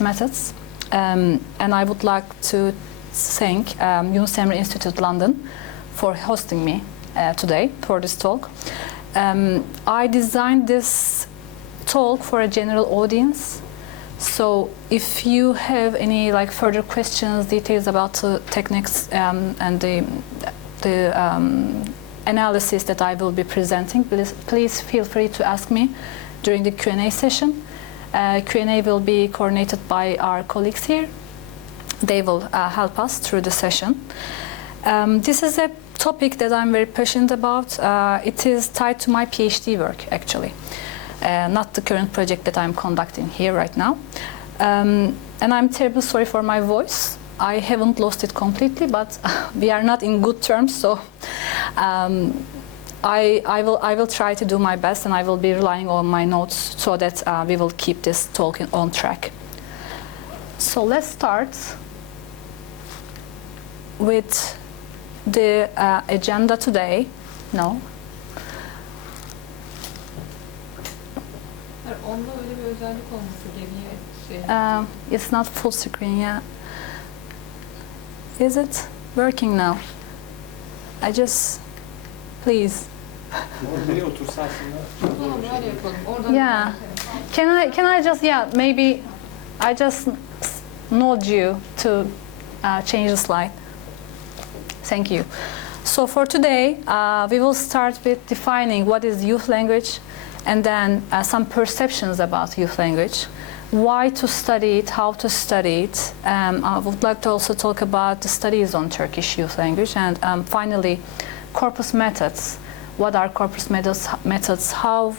Methods, and I would like to thank Yunus Emre Enstitüsü London for hosting me today for this talk. I designed this talk for a general audience, so if you have any further questions, details about the techniques and the analysis that I will be presenting, please feel free to ask me during the Q&A session. Q&A will be coordinated by our colleagues here. They will help us through the session. This is a topic that I'm very passionate about. It is tied to my PhD work, actually, not the current project that I'm conducting here right now. And I'm terribly sorry for my voice. I haven't lost it completely, but we are not in good terms, so I will try to do my best, and I will be relying on my notes so that we will keep this talk on track. So let's start with the agenda today. No? Onda öyle bir özellik olması geriye it's not full screen yet. Is it working now? Please. Yeah. Can I just maybe I just nod you to change the slide. Thank you. So for today, we will start with defining what is youth language, and then some perceptions about youth language, why to study it, how to study it. I would like to also talk about the studies on Turkish youth language, and finally, corpus methods. What are corpus methods? How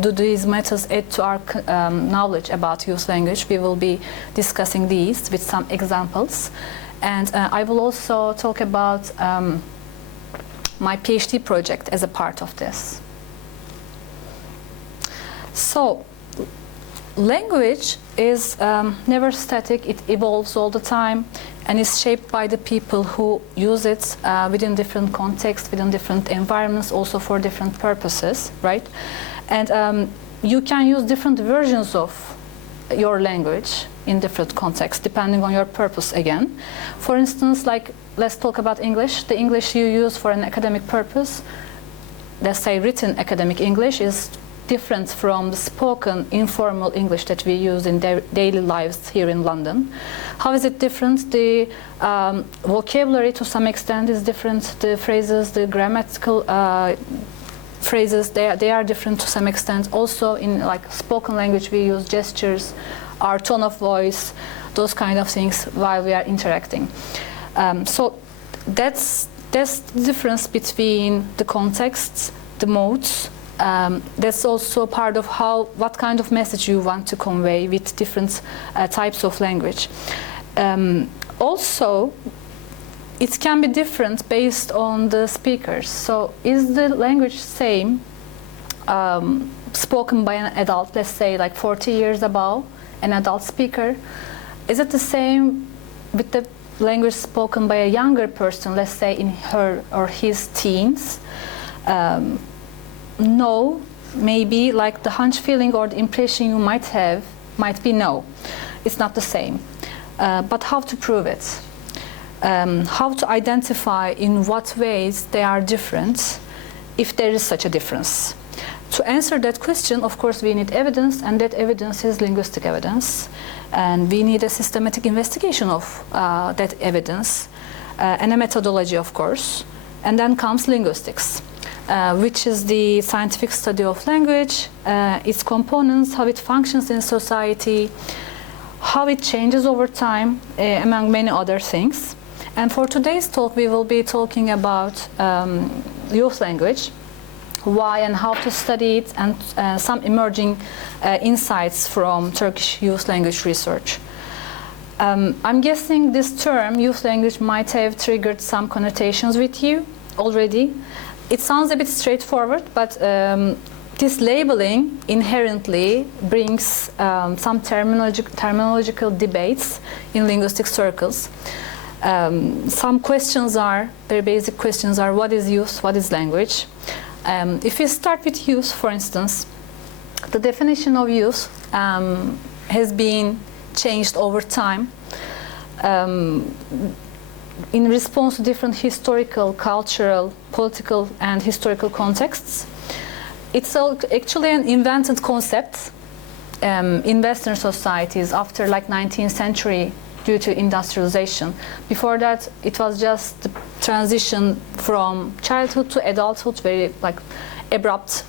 do these methods add to our knowledge about youth language? We will be discussing these with some examples. And I will also talk about my PhD project as a part of this. So, language is never static. It evolves all the time and is shaped by the people who use it within different contexts, within different environments, also for different purposes, right? And you can use different versions of your language in different contexts, depending on your purpose again. For instance, let's talk about English. The English you use for an academic purpose, let's say written academic English, is different from the spoken informal English that we use in daily lives here in London. How is it different? The vocabulary to some extent is different. The phrases, the grammatical phrases, they are different to some extent. Also in spoken language we use gestures, our tone of voice, those kind of things while we are interacting. So that's the difference between the contexts, the modes. That's also part of what kind of message you want to convey with different types of language. Also, it can be different based on the speakers. So, is the language same spoken by an adult, let's say 40 years above, an adult speaker? Is it the same with the language spoken by a younger person, let's say in her or his teens? No, maybe the hunch feeling or the impression you might have might be no. It's not the same. But how to prove it? How to identify in what ways they are different, if there is such a difference? To answer that question, of course, we need evidence, and that evidence is linguistic evidence. And we need a systematic investigation of that evidence, and a methodology, of course. And then comes linguistics. Which is the scientific study of language, its components, how it functions in society, how it changes over time, among many other things. And for today's talk, we will be talking about youth language, why and how to study it, and some emerging insights from Turkish youth language research. I'm guessing this term, youth language, might have triggered some connotations with you already. It sounds a bit straightforward, but this labeling inherently brings some terminological debates in linguistic circles. Some questions are, very basic questions are, what is youth, what is language? If we start with youth, for instance, the definition of youth has been changed over time in response to different historical, cultural, political, and historical contexts. It's actually an invented concept in Western societies after like 19th century due to industrialization. Before that, it was just the transition from childhood to adulthood, very like abrupt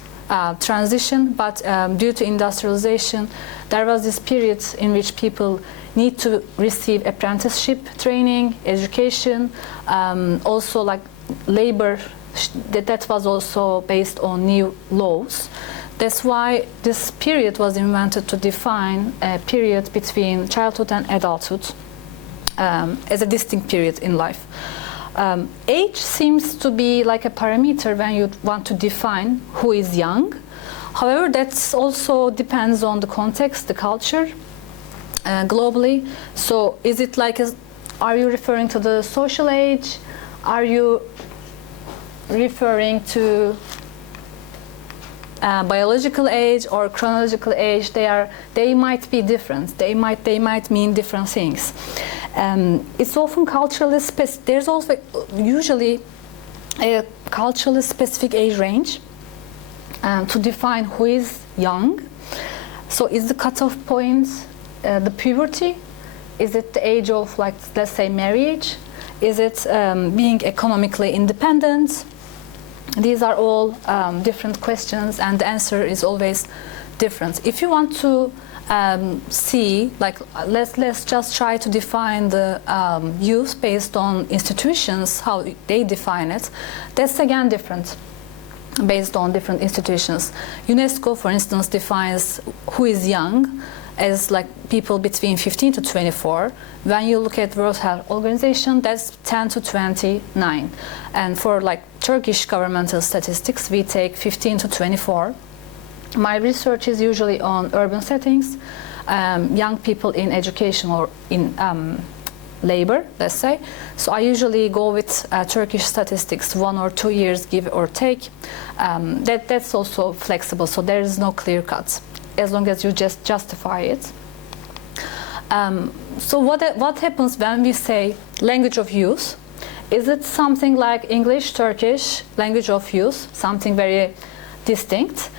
transition. But due to industrialization, there was this period in which people need to receive apprenticeship training, education, also like labor. That was also based on new laws. That's why this period was invented to define a period between childhood and adulthood as a distinct period in life. Age seems to be like a parameter when you want to define who is young. However, that also depends on the context, the culture, globally. So is it like, are you referring to the social age? Are you referring to biological age or chronological age? They might be different. They might mean different things. It's often culturally specific. There's also usually a culturally specific age range to define who is young. So is the cutoff point the puberty? Is it the age of, like, let's say, marriage? Is it being economically independent? These are all different questions, and the answer is always different. If you want to see, like, let's just try to define the youth based on institutions, how they define it. That's again different based on different institutions. UNESCO, for instance, defines who is young as like people between 15 to 24. When you look at World Health Organization, that's 10 to 29. And for like Turkish governmental statistics, we take 15 to 24. My research is usually on urban settings, young people in education or in labor, let's say. So I usually go with Turkish statistics, 1 or 2 years, give or take. That's also flexible, so there is no clear cut, as long as you just justify it. So what happens when we say language of youth? Is it something like English, Turkish, language of youth, something very distinct?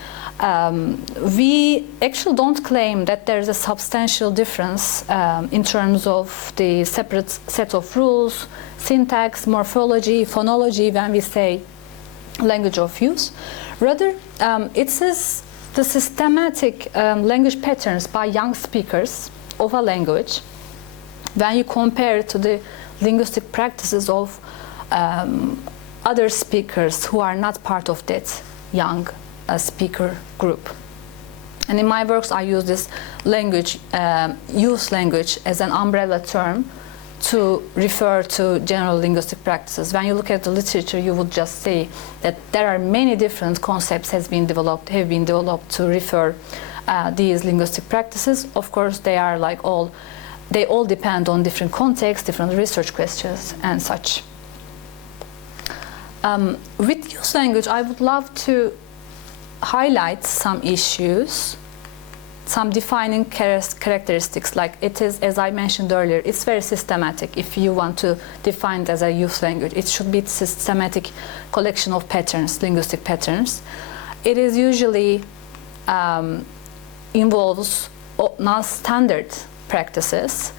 We actually don't claim that there is a substantial difference in terms of the separate set of rules, syntax, morphology, phonology when we say language of youth. Rather, it says the systematic language patterns by young speakers of a language when you compare it to the linguistic practices of other speakers who are not part of that young speaker group. And in my works I use this language, youth language, as an umbrella term to refer to general linguistic practices. When you look at the literature, you would just see that there are many different concepts have been developed to refer these linguistic practices. Of course, they are like they all depend on different contexts, different research questions, and such. With youth language, I would love to highlight some issues, some defining characteristics. Like it is, as I mentioned earlier, it's very systematic. If you want to define it as a youth language, it should be a systematic collection of patterns, linguistic patterns. It is usually involves non-standard practices,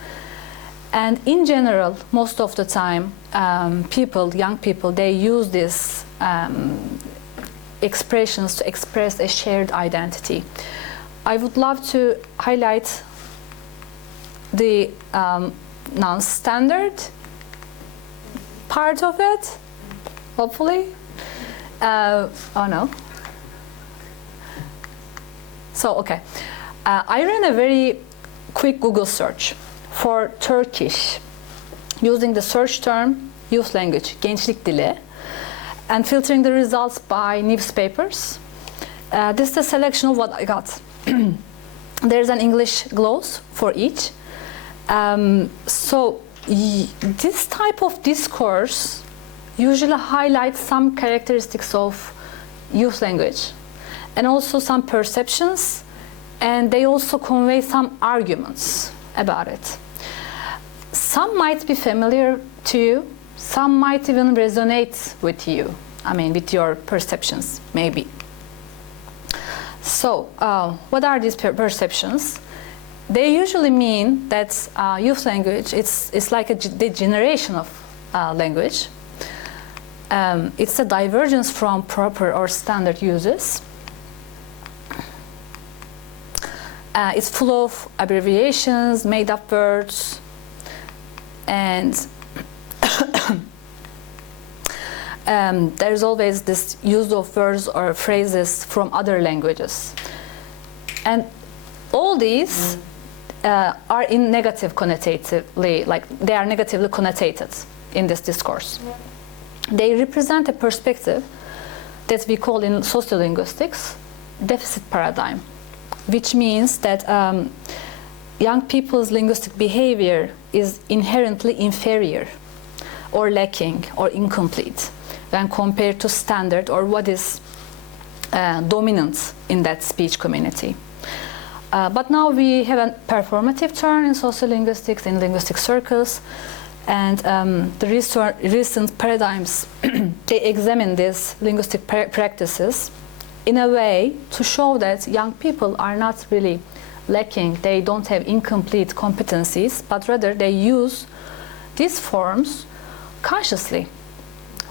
and in general, most of the time, young people, they use these expressions to express a shared identity. I would love to highlight the non-standard part of it, hopefully. Oh no. So, okay. I ran a very quick Google search for Turkish using the search term youth language, gençlik dili, and filtering the results by newspapers. This is a selection of what I got. There's an English gloss for each. So this type of discourse usually highlights some characteristics of youth language and also some perceptions and they also convey some arguments about it. Some might be familiar to you, some might even resonate with you, with your perceptions, maybe. So, what are these perceptions? They usually mean that youth language, it's like the generation of language. It's a divergence from proper or standard uses. It's full of abbreviations, made-up words, and there's always this use of words or phrases from other languages. And all these are in negative connotatively, like they are negatively connotated in this discourse. They represent a perspective that we call in sociolinguistics deficit paradigm, which means that young people's linguistic behavior is inherently inferior or lacking or incomplete when compared to standard or what is dominant in that speech community. But now we have a performative turn in sociolinguistics, in linguistic circles, and the recent paradigms, they examine these linguistic practices in a way to show that young people are not really lacking, they don't have incomplete competencies, but rather they use these forms consciously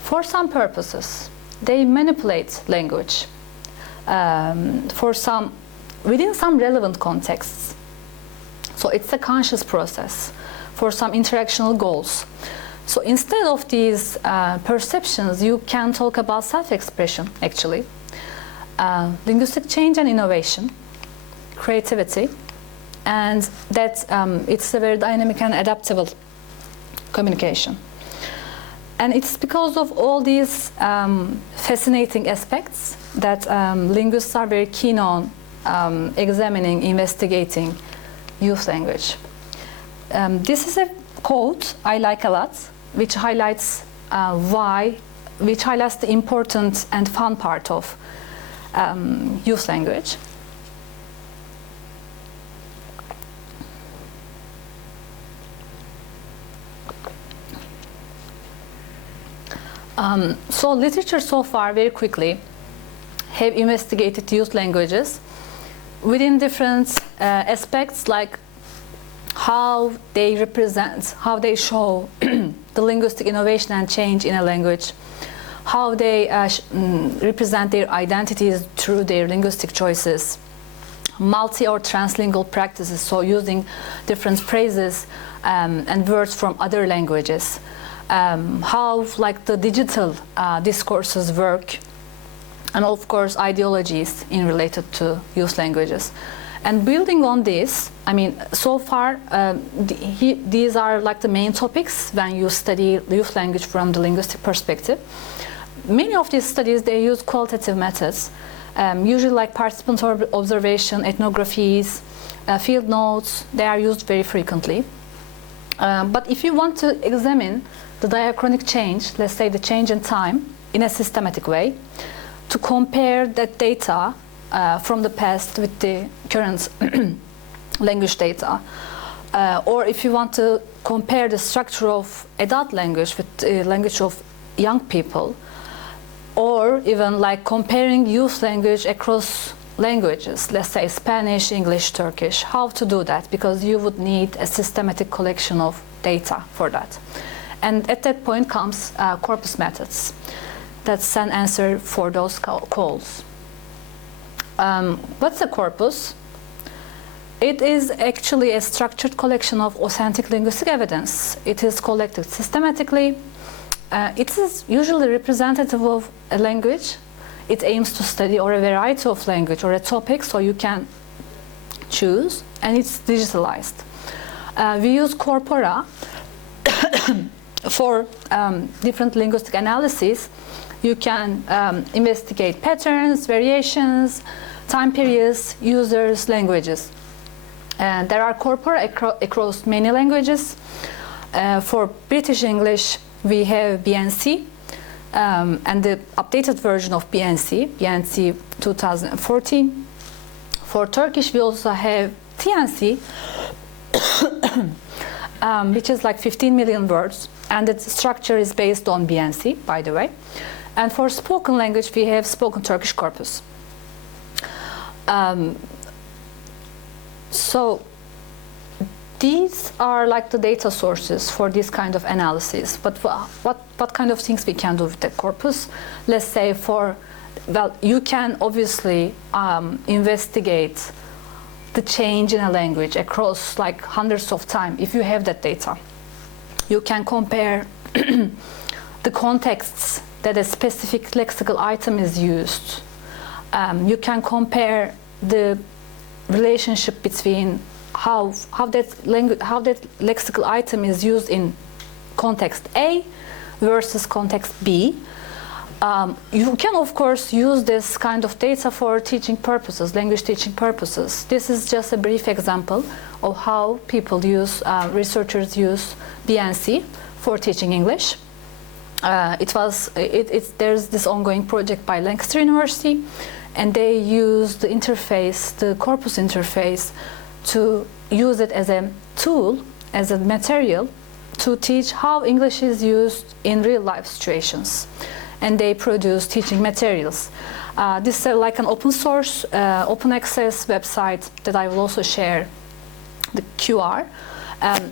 for some purposes. They manipulate language within some relevant contexts. So it's a conscious process for some interactional goals. So instead of these perceptions, you can talk about self-expression, actually. Linguistic change and innovation, creativity, and that it's a very dynamic and adaptable communication. And it's because of all these fascinating aspects that linguists are very keen on examining, investigating youth language. This is a quote I like a lot, which highlights the important and fun part of youth language. So literature so far, very quickly, have investigated youth languages within different aspects, like how they represent, how they show the linguistic innovation and change in a language, how they represent their identities through their linguistic choices, multi or translingual practices, so using different phrases and words from other languages, how like the digital discourses work, and of course ideologies in related to youth languages. And building on this, so far these are like the main topics when you study youth language from the linguistic perspective. Many of these studies, they use qualitative methods, usually like participant observation, ethnographies, field notes. They are used very frequently. But if you want to examine the diachronic change, let's say the change in time, in a systematic way, to compare that data from the past with the current language data, or if you want to compare the structure of adult language with the language of young people, or even like comparing youth language across languages, let's say Spanish, English, Turkish, how to do that, because you would need a systematic collection of data for that. And at that point comes Corpus Methods. That's an answer for those calls. What's a corpus? It is actually a structured collection of authentic linguistic evidence. It is collected systematically. It is usually representative of a language. It aims to study or a variety of language or a topic, so you can choose, and it's digitalized. We use corpora for different linguistic analyses. You can investigate patterns, variations, time periods, users, languages. And there are corpora across many languages. For British English, we have BNC, and the updated version of BNC 2014. For Turkish, we also have TNC, which is like 15 million words, and its structure is based on BNC, by the way. And for spoken language, we have spoken Turkish corpus. So these are like the data sources for this kind of analysis. But what kind of things we can do with the corpus? Let's say well, you can obviously investigate the change in a language across like hundreds of times if you have that data. You can compare the contexts that a specific lexical item is used. You can compare the relationship between how that lexical item is used in context A versus context B. You can, of course, use this kind of data for teaching purposes, language teaching purposes. This is just a brief example of how people use, researchers use BNC for teaching English. There's this ongoing project by Lancaster University, and they use the interface, the corpus interface, to use it as a tool, as a material, to teach how English is used in real-life situations. And they produce teaching materials. This is like an open source, open access website that I will also share the QR.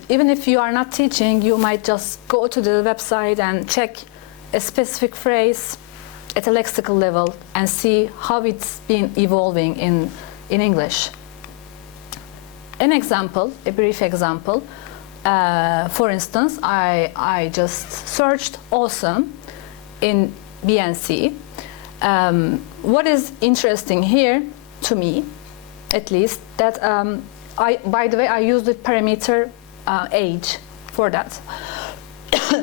Even if you are not teaching, you might just go to the website and check a specific phrase at a lexical level and see how it's been evolving in English. An example, a brief example, for instance, I just searched awesome in BNC. What is interesting here, to me, at least, that by the way, I used the parameter age for that.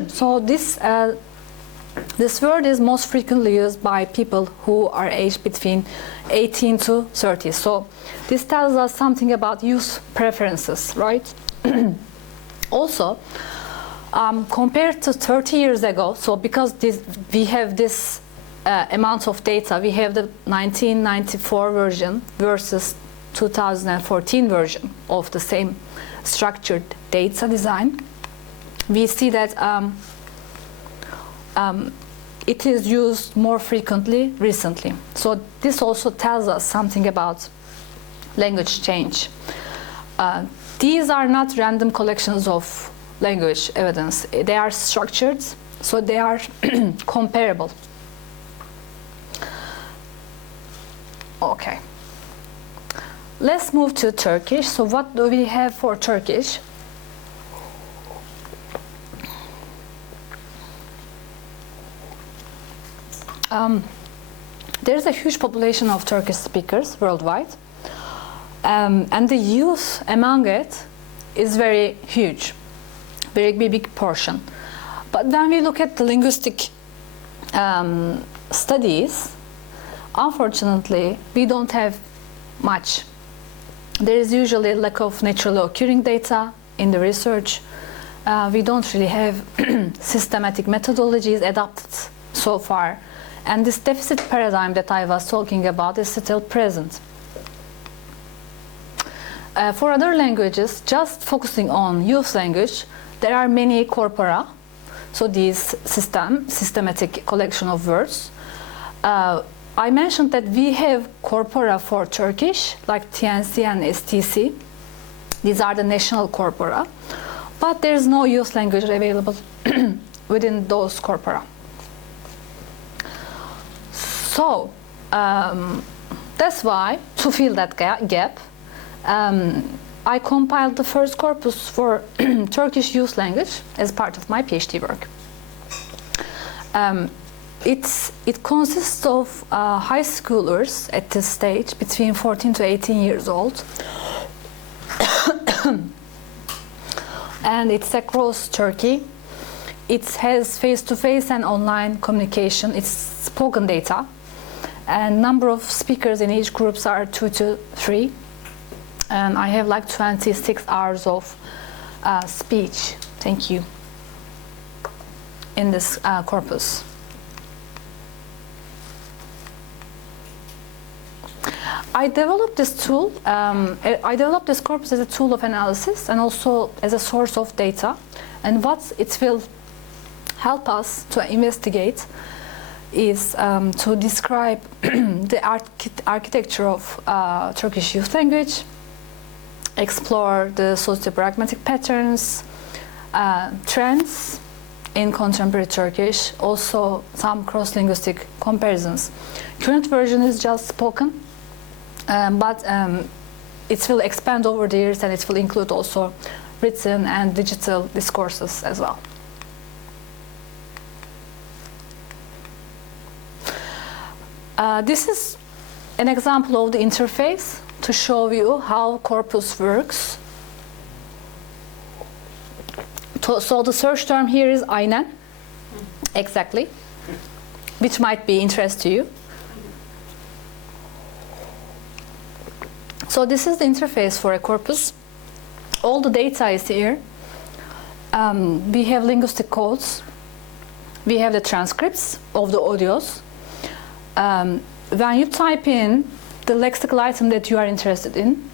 So this word is most frequently used by people who are aged between 18 to 30. So this tells us something about youth preferences, right? Also, compared to 30 years ago, so because we have this amount of data, we have the 1994 version versus 2014 version of the same structured data design, we see that it is used more frequently recently. So this also tells us something about language change. These are not random collections of language evidence. They are structured, so they are comparable. Okay. Let's move to Turkish. So what do we have for Turkish? There's a huge population of Turkish speakers worldwide, and the youth among it is very huge, very big portion. But when we look at the linguistic studies, unfortunately, we don't have much. There is usually a lack of naturally occurring data in the research. We don't really have systematic methodologies adopted so far. And this deficit paradigm that I was talking about is still present. For other languages, just focusing on youth language, there are many corpora. So these systematic collection of words. I mentioned that we have corpora for Turkish, like TNC and STC. These are the national corpora. But there is no youth language available within those corpora. So that's why, to fill that gap, I compiled the first corpus for Turkish youth language as part of my PhD work. It consists of high schoolers at this stage, between 14 to 18 years old. And it's across Turkey. It has face-to-face and online communication. It's spoken data. And number of speakers in each groups are 2 to 3. And I have like 26 hours of speech, thank you, in this corpus. I developed this tool, I developed this corpus as a tool of analysis and also as a source of data. And what it will help us to investigate is to describe the architecture of Turkish youth language, explore the socio-pragmatic patterns, trends in contemporary Turkish, also some cross-linguistic comparisons. Current version is just spoken, but it will expand over the years and it will include also written and digital discourses as well. This is an example of the interface to show you how corpus works. So the search term here is aynen, exactly, which might be interest to you. So this is the interface for a corpus. All the data is here. We have linguistic codes. We have the transcripts of the audios. When you type in the lexical item that you are interested in,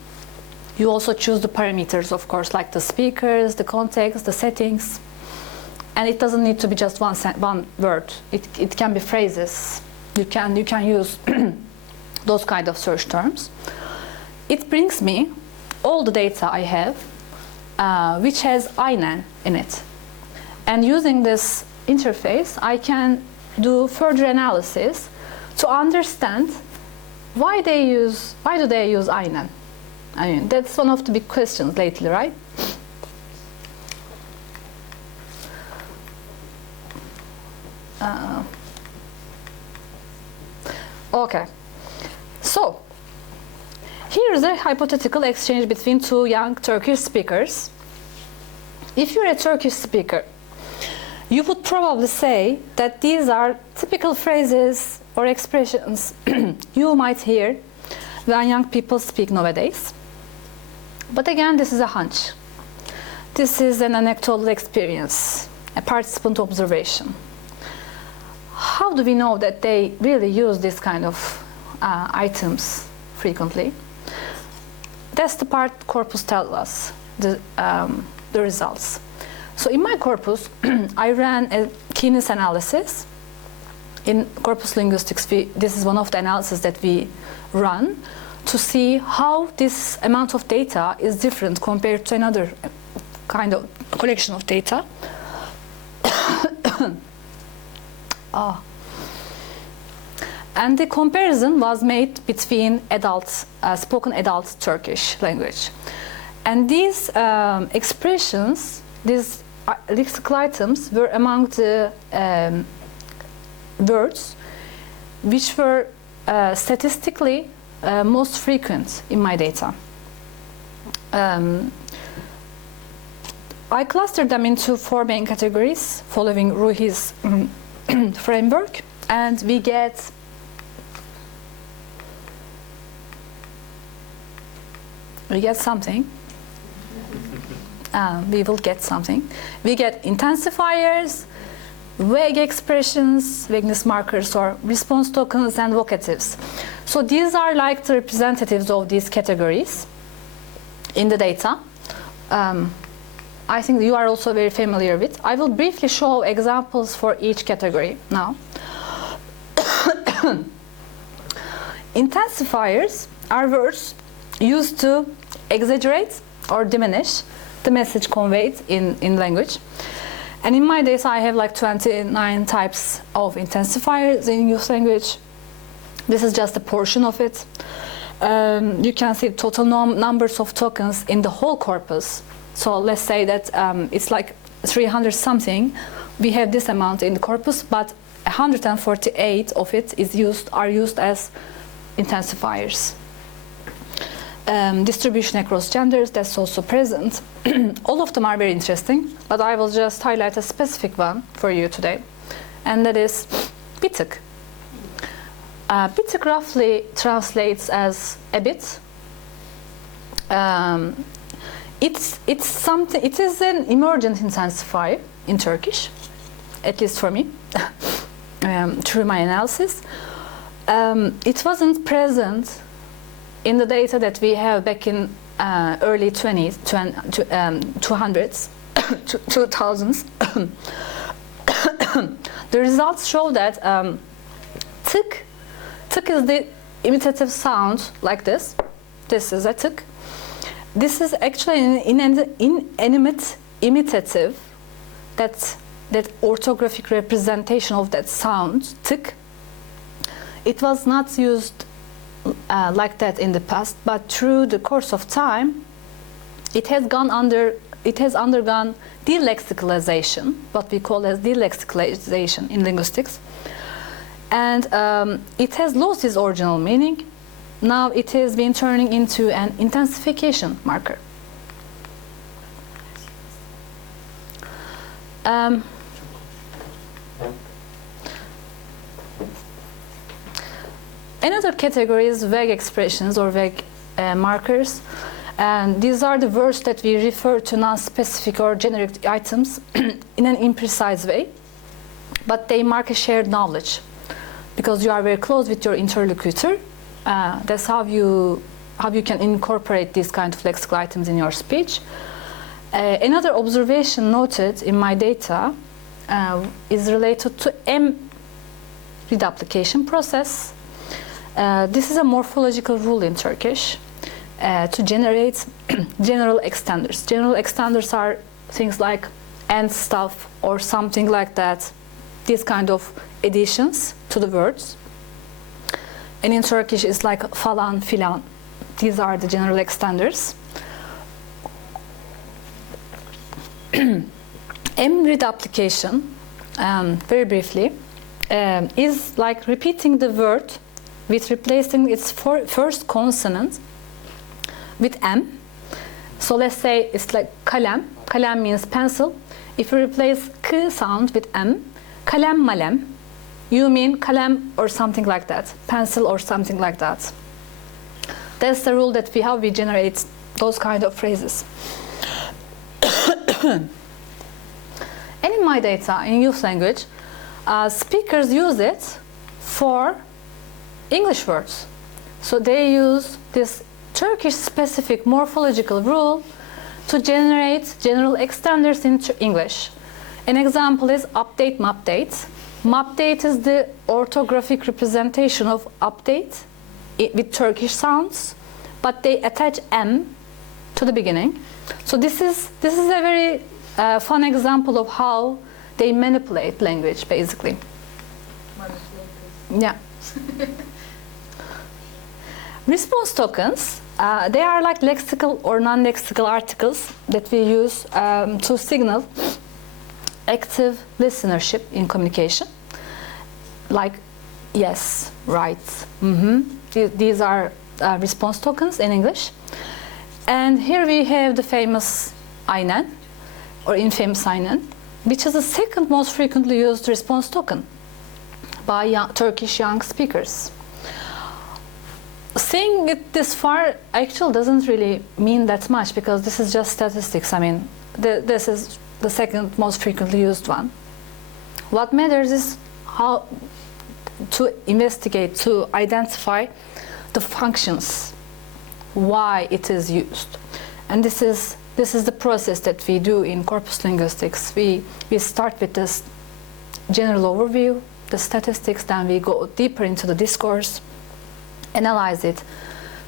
you also choose the parameters, of course, like the speakers, the context, the settings. And it doesn't need to be just one word. It can be phrases. You can use those kind of search terms. It brings me all the data I have, which has aynen in it. And using this interface, I can do further analysis to understand why do they use aynen. I mean, that's one of the big questions lately, right? Okay, so here is a hypothetical exchange between two young Turkish speakers. If you're a Turkish speaker, you would probably say that these are typical phrases or expressions you might hear when young people speak nowadays. But again, this is a hunch. This is an anecdotal experience, a participant observation. How do we know that they really use this kind of items frequently? That's the part corpus tells us, the results. So in my corpus, I ran a keenness analysis. In corpus linguistics, this is one of the analyses that we run to see how this amount of data is different compared to another kind of collection of data. And the comparison was made between spoken adult Turkish language. And these expressions, these lexical items were among the words which were statistically most frequent in my data. I clustered them into 4 main categories following Ruhi's framework, and we get something. We will get something. We get intensifiers, vague expressions, vagueness markers, or response tokens and vocatives. So these are like the representatives of these categories in the data. I think you are also very familiar with. I will briefly show examples for each category now. Intensifiers are words used to exaggerate or diminish the message conveyed in language. And in my data, I have like 29 types of intensifiers in youth language. This is just a portion of it. You can see total numbers of tokens in the whole corpus. So let's say that it's like 300 something. We have this amount in the corpus, but 148 of it are used as intensifiers. Distribution across genders, that's also present. All of them are very interesting, but I will just highlight a specific one for you today, and that is bitik. Bitik roughly translates as a bit. It's something. It is an emergent intensifier in Turkish, at least for me, through my analysis. It wasn't present in the data that we have back in early 200s, 2000s, the results show that tık is the imitative sound like this. This is a tık. This is actually an inanimate imitative, that orthographic representation of that sound, tık. It was not used like that in the past, but through the course of time, it has undergone delexicalization, what we call as delexicalization in linguistics, and it has lost its original meaning. Now it has been turning into an intensification marker. Another category is vague expressions or vague markers, and these are the words that we refer to non-specific or generic items in an imprecise way, but they mark a shared knowledge because you are very close with your interlocutor. That's how you can incorporate these kind of lexical items in your speech. Another observation noted in my data is related to M reduplication process. This is a morphological rule in Turkish to generate general extenders. General extenders are things like and stuff or something like that, these kind of additions to the words. And in Turkish it's like falan filan. These are the general extenders. M reduplication, very briefly, is like repeating the word with replacing its first consonant with M. So let's say it's like kalem. Kalem means pencil. If you replace K sound with M, kalem malem, you mean kalem or something like that, pencil or something like that. That's the rule that we have. We generate those kind of phrases. And in my data, in youth language, speakers use it for English words. So they use this Turkish-specific morphological rule to generate general extenders into English. An example is update, mapdate. Mapdate is the orthographic representation of update with Turkish sounds, but they attach M to the beginning. So this is a very fun example of how they manipulate language, basically. Yeah. Response tokens, they are like lexical or non-lexical articles that we use to signal active listenership in communication, like yes, right, These are response tokens in English. And here we have the famous aynen, or infamous aynen, which is the second most frequently used response token by Turkish young speakers. Saying it this far actually doesn't really mean that much, because this is just statistics. I mean, this is the second most frequently used one. What matters is how to investigate, to identify the functions, why it is used. And this is the process that we do in corpus linguistics. We start with this general overview, the statistics, then we go deeper into the discourse, analyze it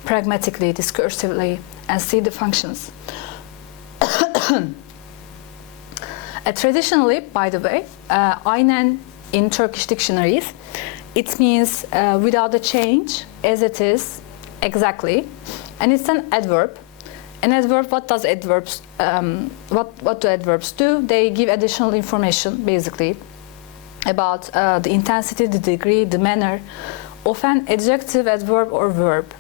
pragmatically, discursively, and see the functions. Traditionally, by the way, aynen in Turkish dictionaries, it means without a change, as it is, exactly, and it's an adverb. An adverb, what does adverbs? What do adverbs do? They give additional information, basically, about the intensity, the degree, the manner of an adjective, adverb, or verb.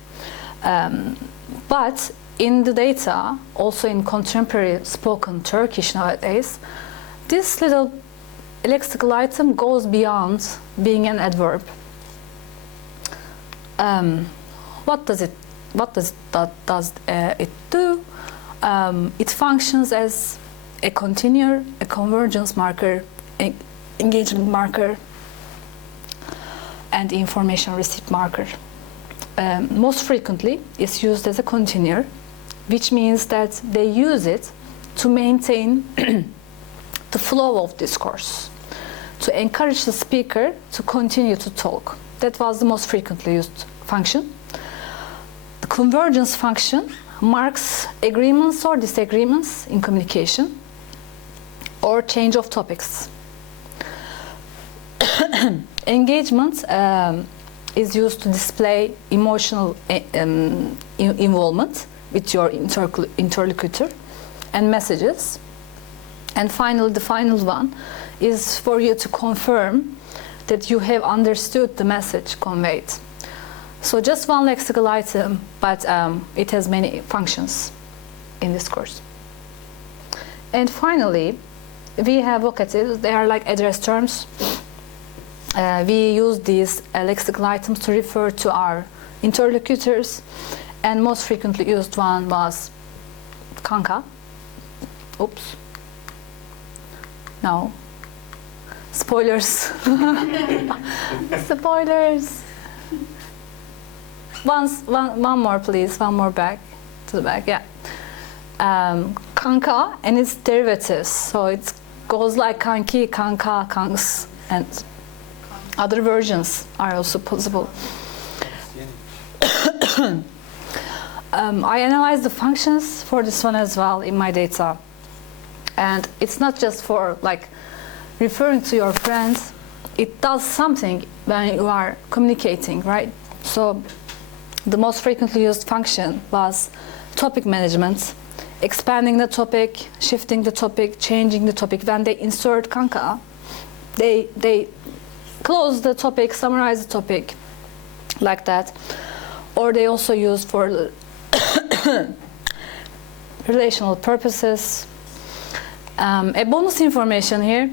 But in the data, also in contemporary spoken Turkish nowadays, this little lexical item goes beyond being an adverb. What does it do? It functions as a continuer, a convergence marker, engagement marker, and information receipt marker. most frequently is used as a continuer, which means that they use it to maintain the flow of discourse, to encourage the speaker to continue to talk. That was the most frequently used function. The convergence function marks agreements or disagreements in communication or change of topics. Engagement is used to display emotional involvement with your interlocutor and messages. And finally, the final one is for you to confirm that you have understood the message conveyed. So just one lexical item, but it has many functions in this course. And finally, we have vocatives. They are like address terms. We use these lexical items to refer to our interlocutors, and most frequently used one was kanka. Oops. No. Spoilers. Spoilers. One more, please. One more back to the back. Yeah. Kanka and its derivatives. So it goes like kanki, kanka, kanks, and other versions are also possible. I analyzed the functions for this one as well in my data. And it's not just for like referring to your friends. It does something when you are communicating, right? So the most frequently used function was topic management, expanding the topic, shifting the topic, changing the topic. When they insert kanka, they close the topic, summarize the topic, like that. Or they also use for relational purposes. A bonus information here,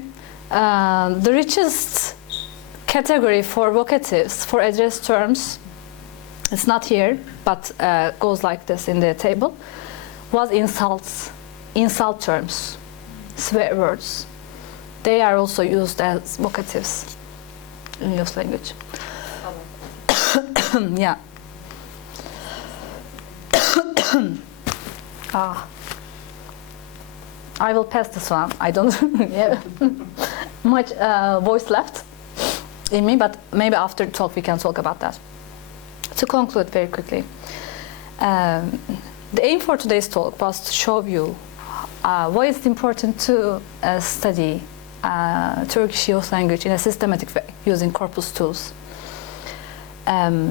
the richest category for vocatives, for address terms, it's not here, but goes like this in the table, was insults, insult terms, swear words. They are also used as vocatives in Yunus language. Yeah. I will pass this one. I don't have much voice left in me, but maybe after the talk we can talk about that. To conclude very quickly, the aim for today's talk was to show you why it's important to study Turkish youth language in a systematic way using Corpus tools.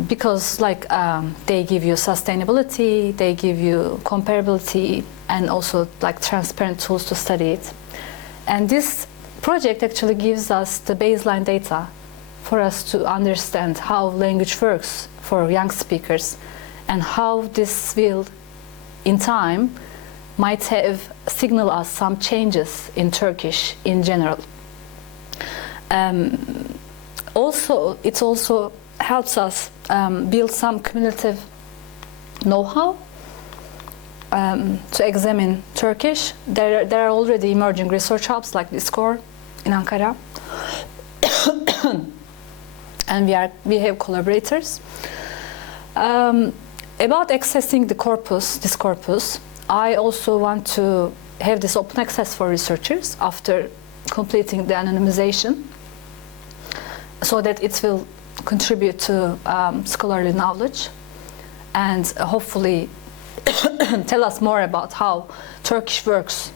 Because they give you sustainability, they give you comparability, and also like transparent tools to study it. And this project actually gives us the baseline data for us to understand how language works for young speakers and how this will, in time, might have signal us some changes in Turkish in general. Also, it also helps us build some cumulative know-how to examine Turkish. There are already emerging research hubs like Discord in Ankara, and we have collaborators. About accessing this corpus, I also want to have this open access for researchers after completing the anonymization, so that it will contribute to scholarly knowledge and hopefully tell us more about how Turkish works.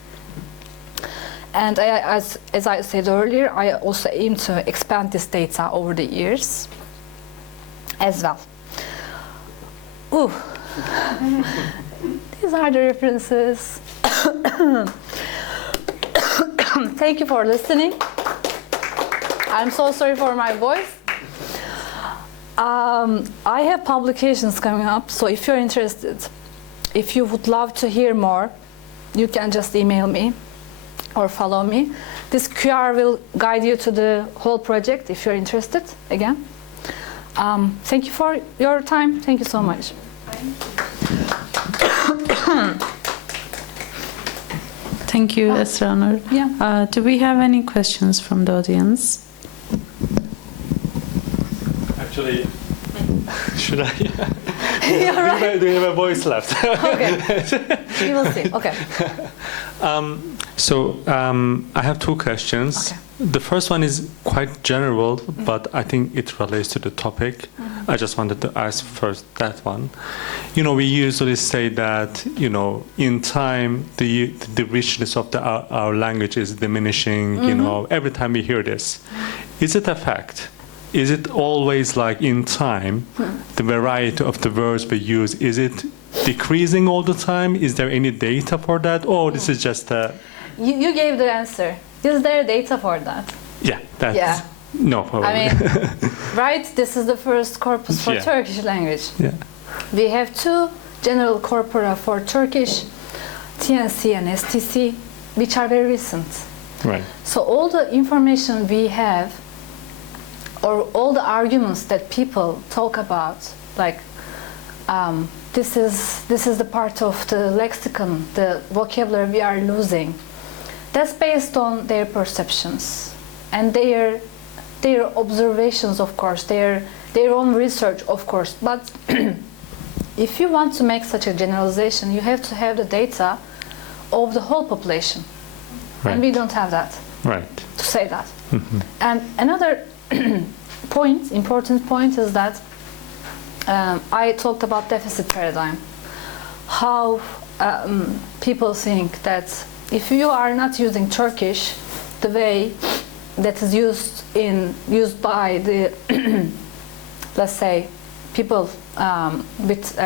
And as I said earlier, I also aim to expand this data over the years as well. Ooh. These are the references. Thank you for listening. I'm so sorry for my voice. I have publications coming up, so if you're interested, if you would love to hear more, you can just email me or follow me. This QR will guide you to the whole project if you're interested, again. Thank you for your time. Thank you so much. Thank you, Esranur. Yeah. Do we have any questions from the audience? Actually, Should I? You're right. Do you have a voice left? Okay. We will see. Okay. I have two questions. Okay. The first one is quite general, but I think it relates to the topic. I just wanted to ask first that one. You know, we usually say that, you know, in time, the richness of our language is diminishing, you know, every time we hear this. Is it a fact? Is it always like in time, the variety of the words we use, is it decreasing all the time? Is there any data for that? Or this is just a... You gave the answer. Is there data for that? Yeah, that's... Yeah. No problem. I mean, right? This is the first corpus for Yeah. Turkish language. Yeah. We have two general corpora for Turkish, TNC and STC, which are very recent. Right. So all the information we have, or all the arguments that people talk about, like this is the part of the lexicon, the vocabulary we are losing. That's based on their perceptions and their observations, of course, their own research, of course. But if you want to make such a generalization, you have to have the data of the whole population, Right. and we don't have that Right. to say that. Mhm. And another important point is that I talked about deficit paradigm. How people think that if you are not using Turkish the way that is used by the let's say people with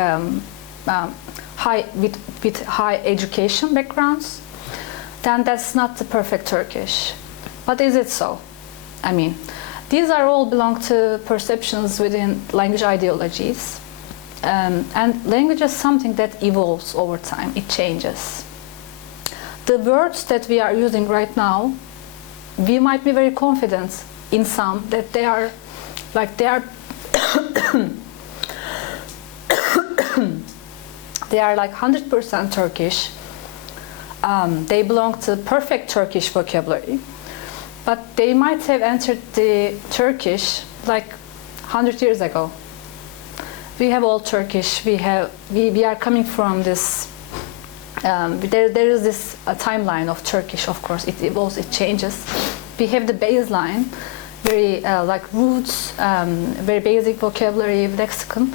high education backgrounds, then that's not the perfect Turkish. But is it so? I mean, these are all belong to perceptions within language ideologies. And language is something that evolves over time. It changes. The words that we are using right now, we might be very confident in some that they are they are like 100% Turkish. They belong to perfect Turkish vocabulary. But they might have entered the Turkish like 100 years ago. We have all Turkish. We are coming from this. There is this timeline of Turkish. Of course, it evolves, it changes. We have the baseline, very like roots, very basic vocabulary, lexicon.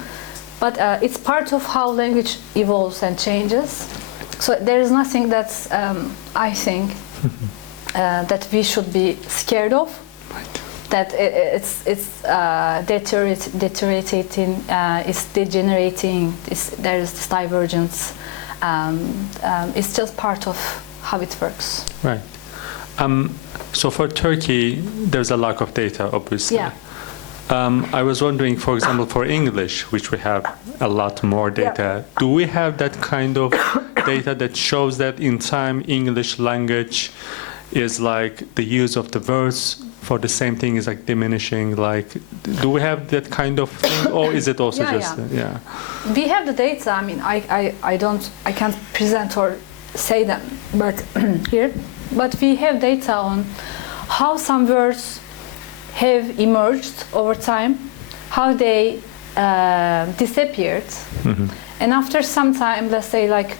But it's part of how language evolves and changes. So there is nothing that's I think. That we should be scared of, right. That it's deteriorating, it's degenerating, there is this divergence. It's just part of how it works. Right. So for Turkey, there's a lack of data, obviously. Yeah. I was wondering, for example, for English, which we have a lot more data, Yeah. do we have that kind of data that shows that in time English language is like the use of the words for the same thing is like diminishing? Like, do we have that kind of thing, or is it also just yeah? We have the data. I mean, I can't present or say them, but here, but we have data on how some words have emerged over time, how they disappeared, and after some time, let's say like,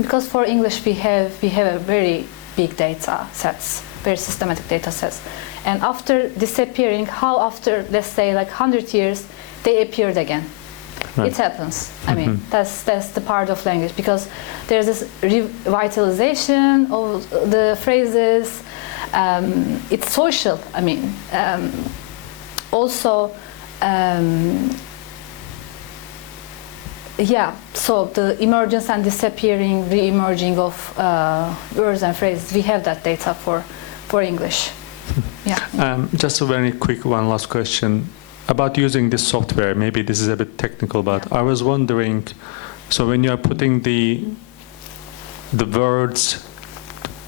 because for English we have a very big data sets, very systematic data sets. And after disappearing, how after, let's say, like 100 years, they appeared again. Right. It happens. I mean, that's the part of language, because there's this revitalization of the phrases. It's social. I mean, also, yeah, so the emergence and disappearing, re-emerging of words and phrases, we have that data for English. Yeah. Just a very quick one last question about using this software. Maybe this is a bit technical, but I was wondering, so when you are putting the words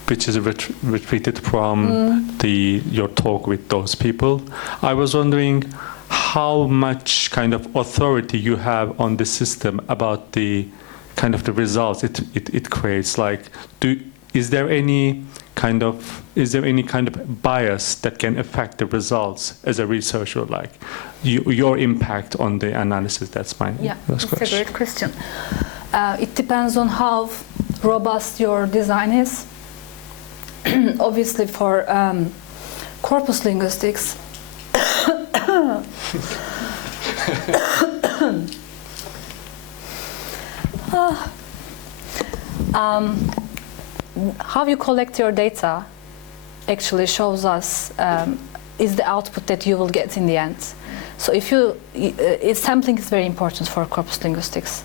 which is retreated from your talk with those people, I was wondering how much kind of authority you have on the system about the kind of the results it creates. Like, is there any kind of bias that can affect the results as a researcher, like your impact on the analysis? That's my first question. It's a great question. It depends on how robust your design is. Obviously, for corpus linguistics, how you collect your data actually shows us is the output that you will get in the end. So if sampling is very important for corpus linguistics.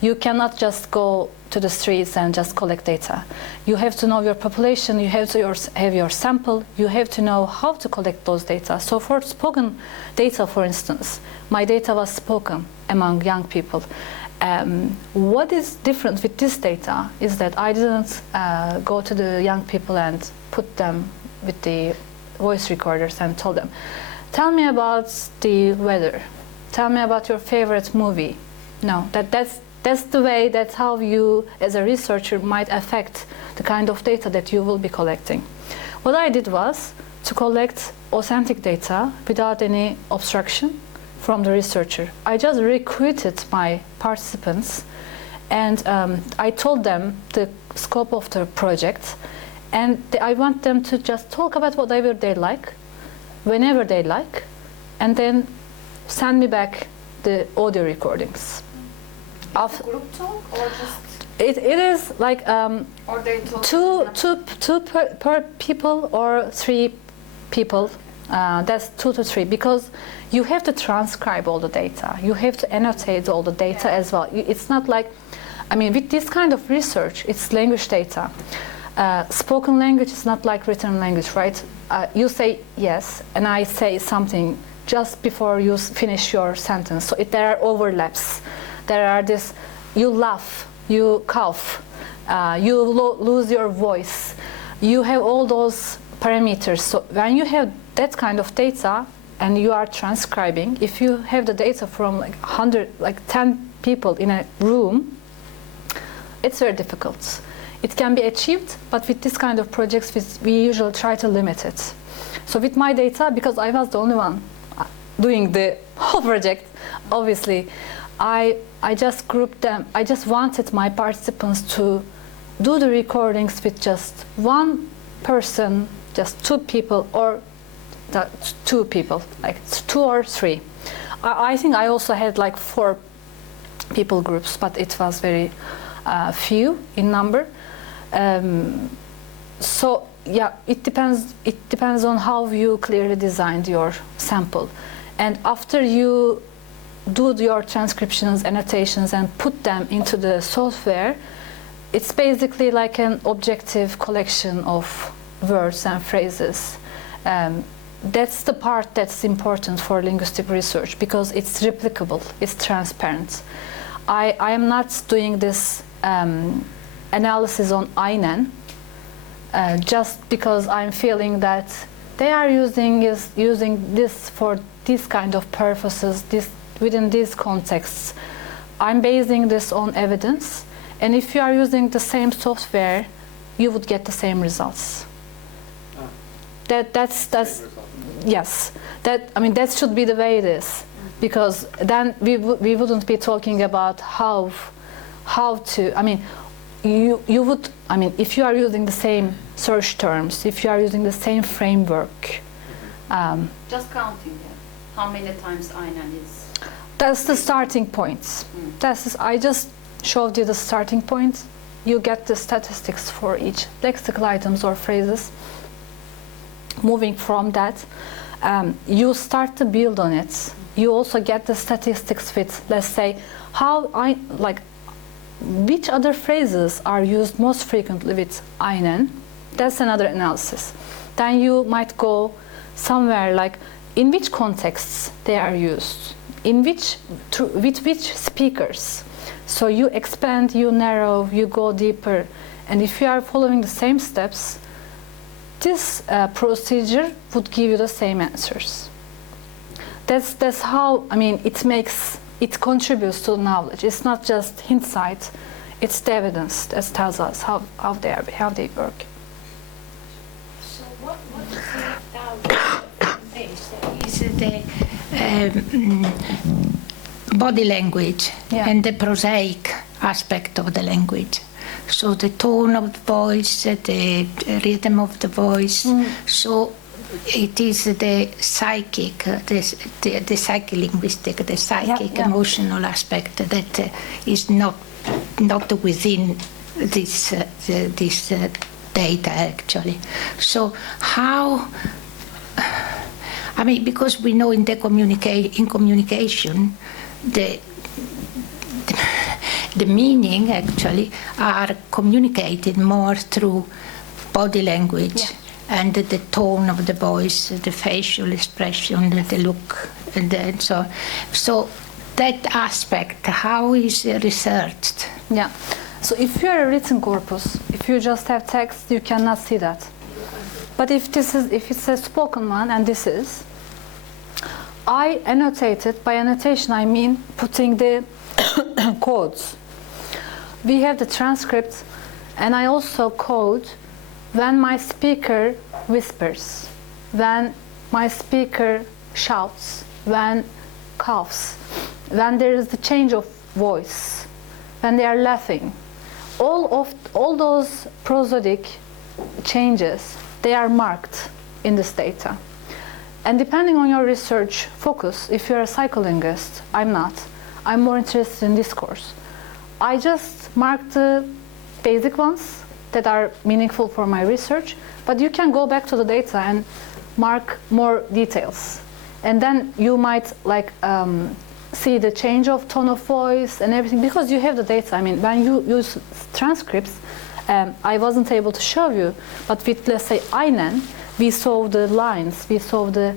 You cannot just go to the streets and just collect data. You have to know your population, you have to have your sample, you have to know how to collect those data. So for spoken data, for instance, my data was spoken among young people. What is different with this data is that I didn't go to the young people and put them with the voice recorders and told them, tell me about the weather, tell me about your favorite movie. No, that's the way, that's how you as a researcher might affect the kind of data that you will be collecting. What I did was to collect authentic data without any obstruction from the researcher. I just recruited my participants and I told them the scope of the project, and I want them to just talk about whatever they like, whenever they like, and then send me back the audio recordings. Group talk or just? It is like Or they talk? two per people or 3 people. That's 2 to 3, because you have to transcribe all the data. You have to annotate all the data as well. It's not like, I mean, with this kind of research, it's language data. Spoken language is not like written language, right? You say yes, and I say something just before you finish your sentence. So there are overlaps. There are this, you laugh, you cough, you lose your voice. You have all those parameters. So when you have that kind of data and you are transcribing, if you have the data from like 10 people in a room, it's very difficult. It can be achieved, but with this kind of projects, we usually try to limit it. So with my data, because I was the only one doing the whole project, obviously, I just grouped them. I just wanted my participants to do the recordings with just one person, just 2 people, or 2 people, like 2 or 3. I think I also had like 4 people groups, but it was very few in number. So yeah, it depends on how you clearly designed your sample, and after you do your transcriptions, annotations, and put them into the software, it's basically like an objective collection of words and phrases. That's the part that's important for linguistic research, because it's replicable, it's transparent. I am not doing this analysis on INN just because I'm feeling that they are using this for these kind of purposes, within these contexts. I'm basing this on evidence, and if you are using the same software, you would get the same results. That's yes. That should be the way it is, because then we wouldn't be talking about how to. You would. If you are using the same search terms, if you are using the same framework. Just counting how many times INN is. That's the starting point. I just showed you the starting point. You get the statistics for each lexical items or phrases. Moving from that, you start to build on it. You also get the statistics with, let's say, which other phrases are used most frequently with INN. That's another analysis. Then you might go somewhere like, in which contexts they are used, with which speakers. So you expand, you narrow, you go deeper, and if you are following the same steps, this procedure would give you the same answers. That's how, it contributes to knowledge. It's not just hindsight, It's the evidence that tells us how they work. So what is the body language and the prosaic aspect of the language. So the tone of the voice, the rhythm of the voice. So it is the psychic, the psycholinguistic, the psychic emotional aspect that is not within this data actually. So how? I mean, because we know in communication, the meaning actually are communicated more through body language and the tone of the voice, the facial expression, the look, and so on. So that aspect, how is researched? Yeah. So if you are a written corpus, if you just have text, you cannot see that. But if it's a spoken one, and this is, I annotated. By annotation, I mean putting the codes. We have the transcript, and I also code when my speaker whispers, when my speaker shouts, when coughs, when there is the change of voice, when they are laughing. All those prosodic changes, they are marked in this data. And depending on your research focus, if you're a psycholinguist, I'm not. I'm more interested in discourse. I just mark the basic ones that are meaningful for my research, but you can go back to the data and mark more details. And then you might see the change of tone of voice and everything, because you have the data. I mean, when you use transcripts, I wasn't able to show you, but with, let's say, INEN, we saw the lines, we saw the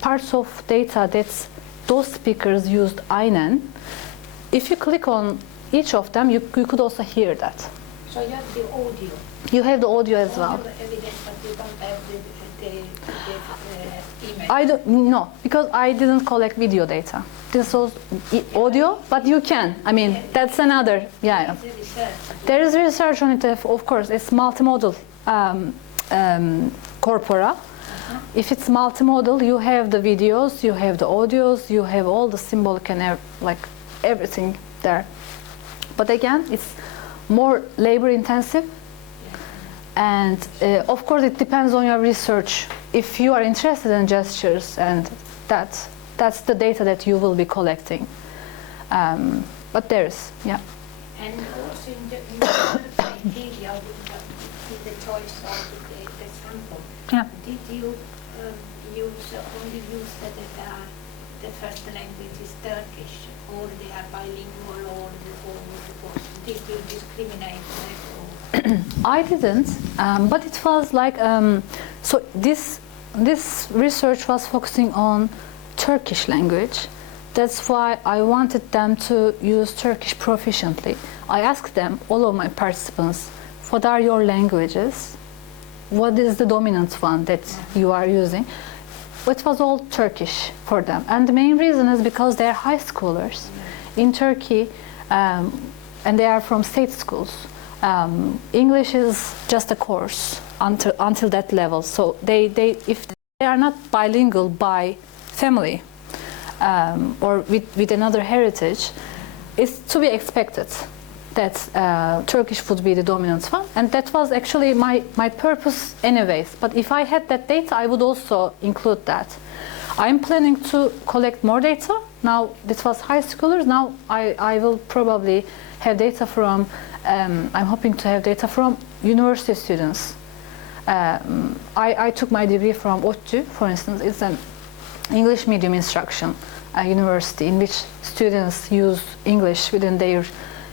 parts of data that those speakers used INEN. If you click on each of them, you could also hear that. So you have the audio. You have the audio as well. Evidence, but you don't have the image. No, because I didn't collect video data. This was audio, but you can. I mean, that's another, There is research on it, of course. It's multimodal corpora. If it's multimodal, you have the videos, you have the audios, you have all the symbolic and everything there. But again, it's more labor intensive. And of course, it depends on your research. If you are interested in gestures, and that's the data that you will be collecting. But there's, And also in the criteria with the choice of the sample, did you only use that the first language is Turkish, or they are bilingual, or did you discriminate? I didn't, but it was like, so this research was focusing on Turkish language. That's why I wanted them to use Turkish proficiently. I asked them, all of my participants, what are your languages? What is the dominant one that you are using? It was all Turkish for them. And the main reason is because they're high schoolers in Turkey, and they are from state schools. English is just a course until that level. So if they are not bilingual by family or with another heritage, it's to be expected that Turkish would be the dominant one. And that was actually my purpose anyways. But if I had that data, I would also include that. I'm planning to collect more data. Now, this was high schoolers. Now I will probably have data from, I'm hoping to have data from university students. I took my degree from CoTY, for instance. It's an English medium instruction university in which students use English within their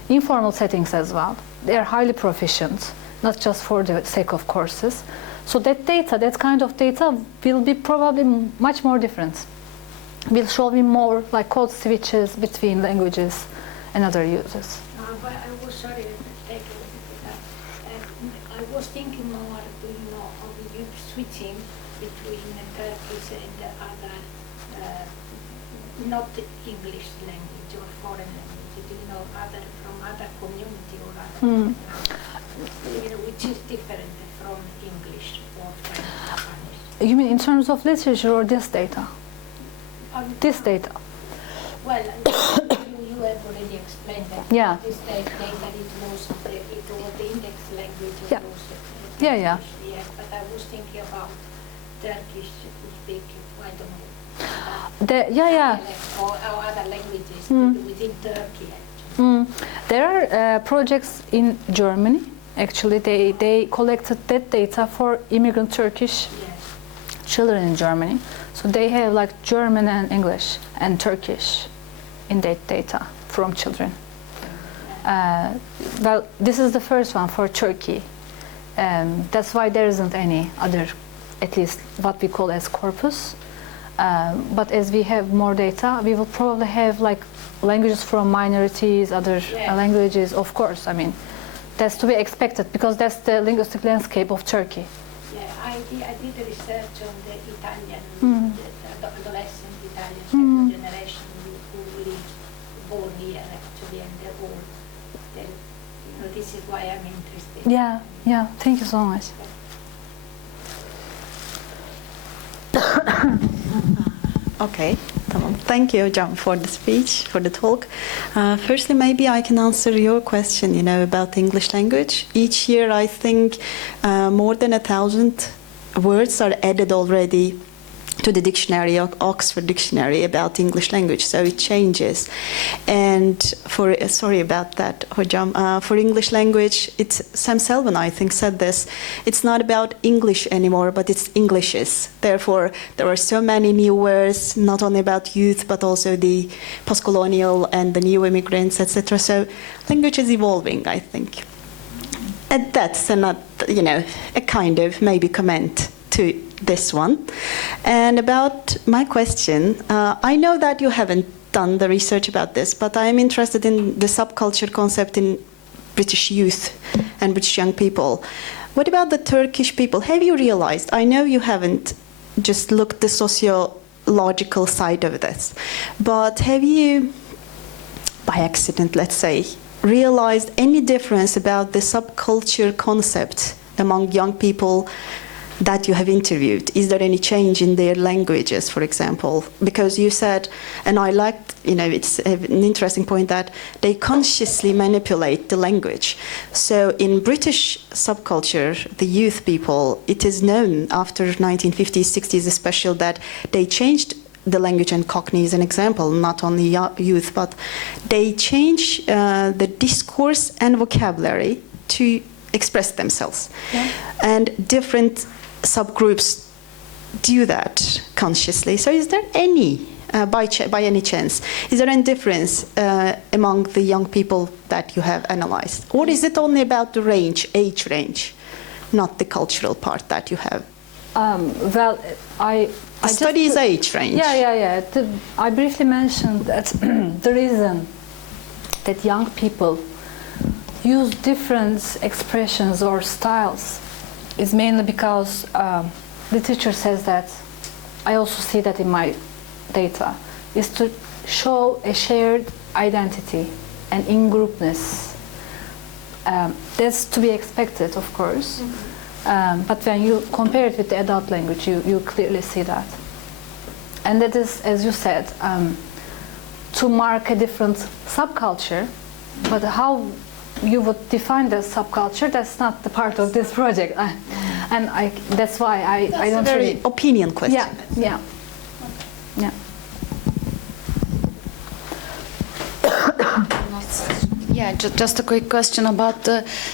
informal settings as well. They are highly proficient, not just for the sake of courses. So that data, that kind of data, will be probably much more different. Will show me more like code switches between languages and other users. But I was sorry, I was thinking more, of the switching between Turkish and the other not English language or foreign language, do you know, other from other community or other, you know, which is different from English or from Spanish? You mean in terms of literature or this data? This data. Well, you have already explained that. Yeah. This data it was the index language. Yeah. Yeah, yeah. Yeah, but I was thinking about Turkish speak, I don't know. Yeah. Or other languages within Turkey. There are projects in Germany. Actually, they collected that data for immigrant Turkish children in Germany. So they have like German and English and Turkish in that data from children. Well, this is the first one for Turkey. That's why there isn't any other, at least what we call as corpus. But as we have more data, we will probably have like languages from minorities, other languages, of course. I mean, that's to be expected because that's the linguistic landscape of Turkey. Yeah, I did research on the Italian, the adolescent Italian second generation who live born here actually, and they're all, you know, this is why I'm interested. Yeah, thank you so much. Okay, tamam. Thank you, Hocam, for the speech, for the talk. Firstly, maybe I can answer your question, you know, about the English language. Each year, I think more than 1,000 words are added already to the dictionary, Oxford Dictionary, about English language, so it changes. And for, sorry about that, Hocam, for English language, it's Sam Selvin, I think, said this, it's not about English anymore, but it's Englishes. Therefore, there are so many new words, not only about youth, but also the post-colonial and the new immigrants, etc. So language is evolving, I think. And that's not, you know, a kind of maybe comment to this one. And about my question, I know that you haven't done the research about this, but I am interested in the subculture concept in British youth and British young people. What about the Turkish people? Have you realized, I know you haven't just looked the sociological side of this, but have you, by accident, let's say, realized any difference about the subculture concept among young people that you have interviewed? Is there any change in their languages, for example? Because you said, and I liked, you know, it's an interesting point that they consciously manipulate the language. So in British subculture, the youth people, it is known after 1950s, 60s especially, that they changed the language, and Cockney is an example, not only youth, but they change the discourse and vocabulary to express themselves. Yeah. And different subgroups do that consciously. So is there any, by any chance, is there any difference among the young people that you have analyzed? Or is it only about the range, age range, not the cultural part that you have? Well, I study is age range. Yeah. I briefly mentioned that the reason that young people use different expressions or styles is mainly because literature says that, I also see that in my data, is to show a shared identity and in-groupness. That's to be expected, of course. But when you compare it with the adult language, you clearly see that. And that is, as you said, to mark a different subculture, but how you would define the subculture, that's not the part of this project. That's why I don't very really... opinion question. Yeah. Yeah, just a quick question about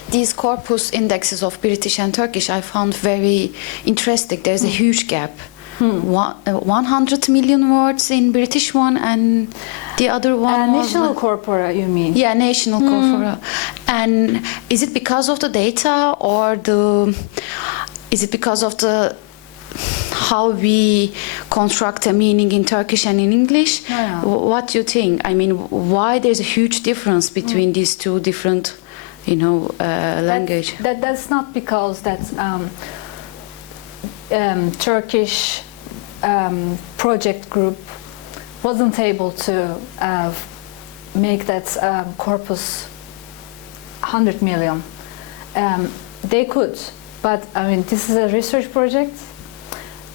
these corpus indexes of British and Turkish. I found very interesting. There's a huge gap. 100 million words in British one, and the other one was national corpora, you mean? Yeah, national corpora. And is it because of the data, or is it because of the how we construct a meaning in Turkish and in English? Yeah. What do you think? I mean, why there's a huge difference between these two different, language? That's not because that's Turkish project group wasn't able to make that corpus 100 million. They could, but I mean, this is a research project.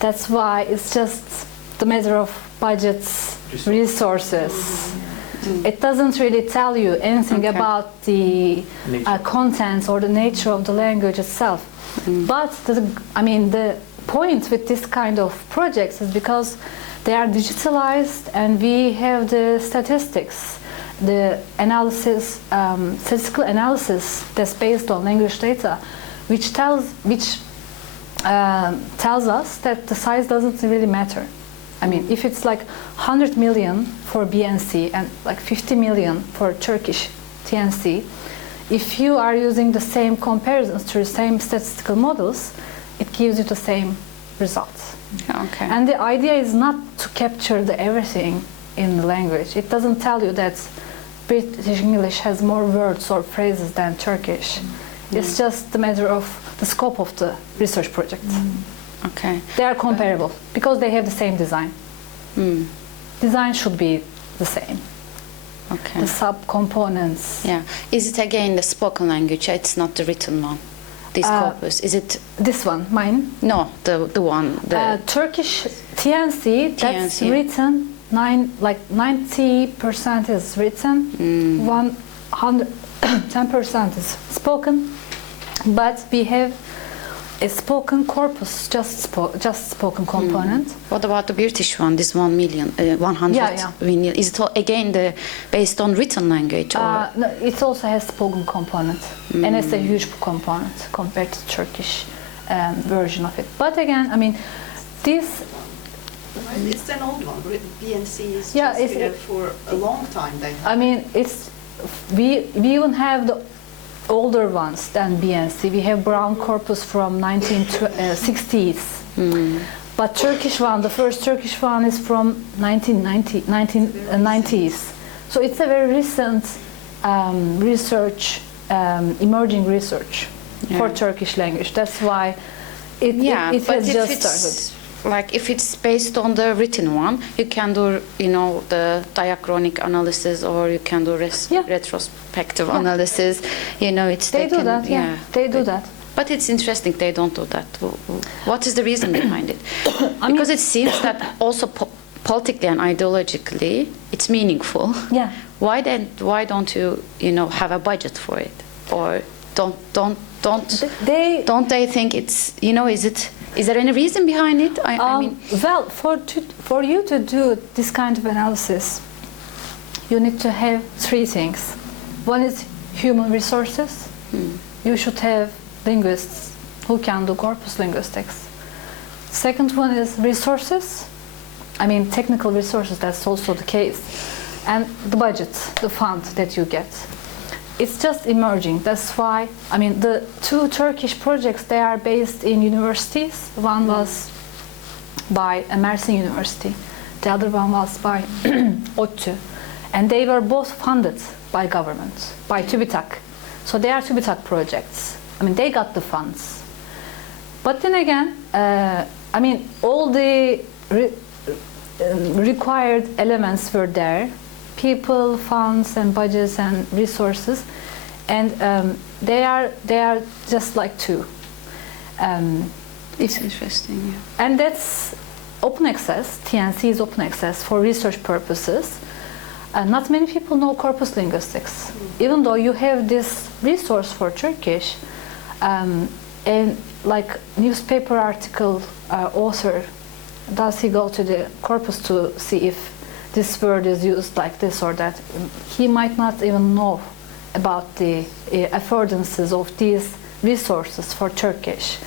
That's why it's just the matter of budgets, resources. It doesn't really tell you anything about the content or the nature of the language itself. But the point with this kind of projects is because they are digitalized and we have the statistics, the analysis, statistical analysis that's based on language data, which tells us that the size doesn't really matter. I mean, if it's like 100 million for BNC and like 50 million for Turkish TNC, if you are using the same comparisons to the same statistical models, it gives you the same results. Okay. And the idea is not to capture everything in the language. It doesn't tell you that British English has more words or phrases than Turkish. It's just the matter of the scope of the research project. Okay. They are comparable because they have the same design. Design should be the same. Okay. The sub-components. Yeah. Is it again the spoken language? It's not the written one. This corpus. Is it This one, mine? no the one Turkish TNC, that's TNC. written, 90% is written, 10% is spoken, but we have a spoken corpus, just spoken component. What about the British one? This 1 million, 100 Yeah. million. Is it again based on written language? Or? No, it also has spoken component, and it's a huge component compared to Turkish version of it. But again, I mean, this. It's an old one. BNC is Yeah, just, it's- for a long time. They I mean, we even have the older ones than BNC. We have brown corpus from 1960s. But Turkish one, the first Turkish one is from 1990s. So it's a very recent research, emerging research for Turkish language. That's why it but has if just it's started. like if it's based on the written one, you can do the diachronic analysis, or you can do retrospective analysis. They do that. Yeah, they do that. But it's interesting they don't do that. What is the reason behind it? Because it seems that also politically and ideologically it's meaningful. Yeah. Why don't you have a budget for it, or don't they think it's is there any reason behind it? I mean, well, for you to do this kind of analysis, you need to have three things. One is human resources. You should have linguists who can do corpus linguistics. Second one is resources. I mean, technical resources, that's also the case. And the budget, the fund that you get. It's just emerging. That's why, I mean, the two Turkish projects, they are based in universities. One was by Mersin University. The other one was by CoTY. And they were both funded by government, by TÜBİTAK. So they are TÜBİTAK projects. I mean, they got the funds. But then again, I mean, all the required elements were there. People, funds, and budgets and resources, and they are just like two. it's interesting. Yeah. And that's open access. TNC is open access for research purposes. Not many people know corpus linguistics, even though you have this resource for Turkish, and like newspaper article author, does he go to the corpus to see if this word is used like this or that? He might not even know about the affordances of these resources for Turkish.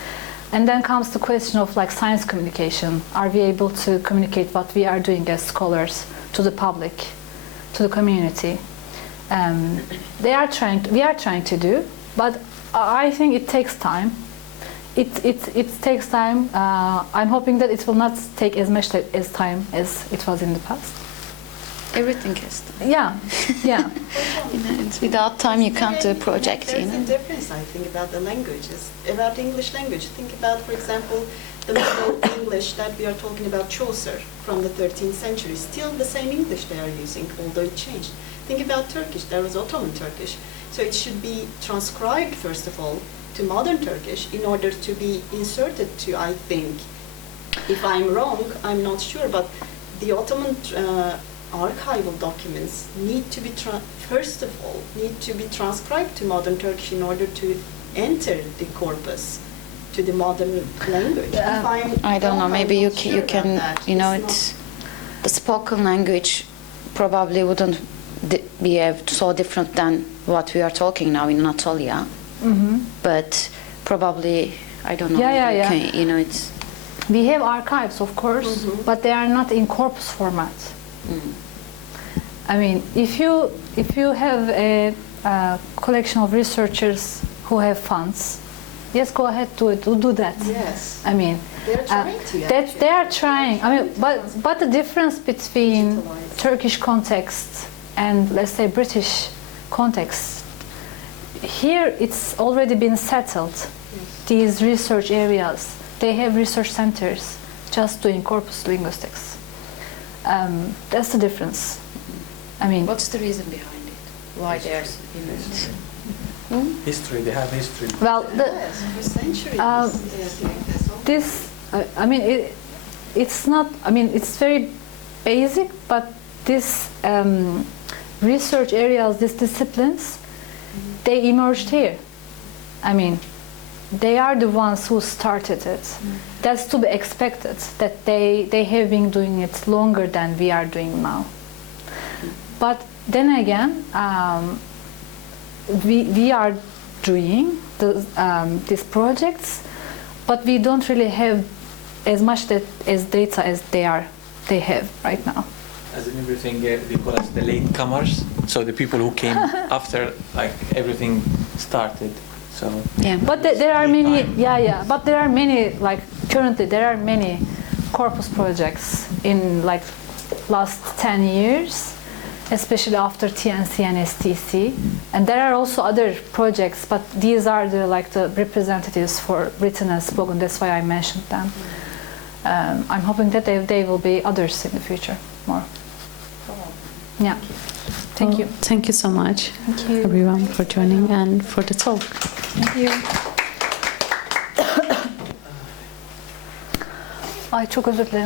And then comes the question of like science communication. Are we able to communicate what we are doing as scholars to the public, to the community? We are trying to do, but I think it takes time. It takes time. I'm hoping that it will not take as much time as it was in the past. Everything has time. Yeah. Without time, you can't do a project. There's a difference, I think, about the languages, about English language. Think about, for example, the Middle English that we are talking about Chaucer from the 13th century. Still the same English they are using, although it changed. Think about Turkish. There was Ottoman Turkish. So it should be transcribed, first of all, to modern Turkish in order to be inserted to, I think, if I'm wrong, I'm not sure, but the Ottoman archival documents need to be, first of all, need to be transcribed to modern Turkish in order to enter the corpus to the modern language. If I don't know. Maybe you can, you know, It's the spoken language probably wouldn't be so different than what we are talking now in Anatolia. But probably, I don't know. Yeah. You know, it's. We have archives, of course, but they are not in corpus format. I mean, if you have a collection of researchers who have funds, yes, go ahead, do that. Yes. I mean, They're trying to. they are trying. I mean, but the difference between Turkish context and, let's say, British context, here it's already been settled. These research areas, they have research centers just doing corpus linguistics. That's the difference. I mean, What's the reason behind it? Why there's, you know, History, they have history. well, Yes, for centuries. They are doing this. I mean, it's not. I mean, it's very basic, but this research areas, these disciplines, they emerged here. I mean, they are the ones who started it. That's to be expected, that they have been doing it longer than we are doing now. But then again, we are doing these projects, but we don't really have as much as data as they have right now. As in everything, they call us the latecomers. So the people who came after, like, everything started. So yeah. But there are many, but there are many, like, currently there are many corpus projects in, like, last 10 years, especially after TNC and STC. And there are also other projects, but these are the representatives for written and spoken. That's why I mentioned them. I'm hoping that they will be others in the future more. Yeah. Thank you. Thank you so much, Thank you. everyone, for joining and for the talk. Thank you. Ay, çok özür dilerim.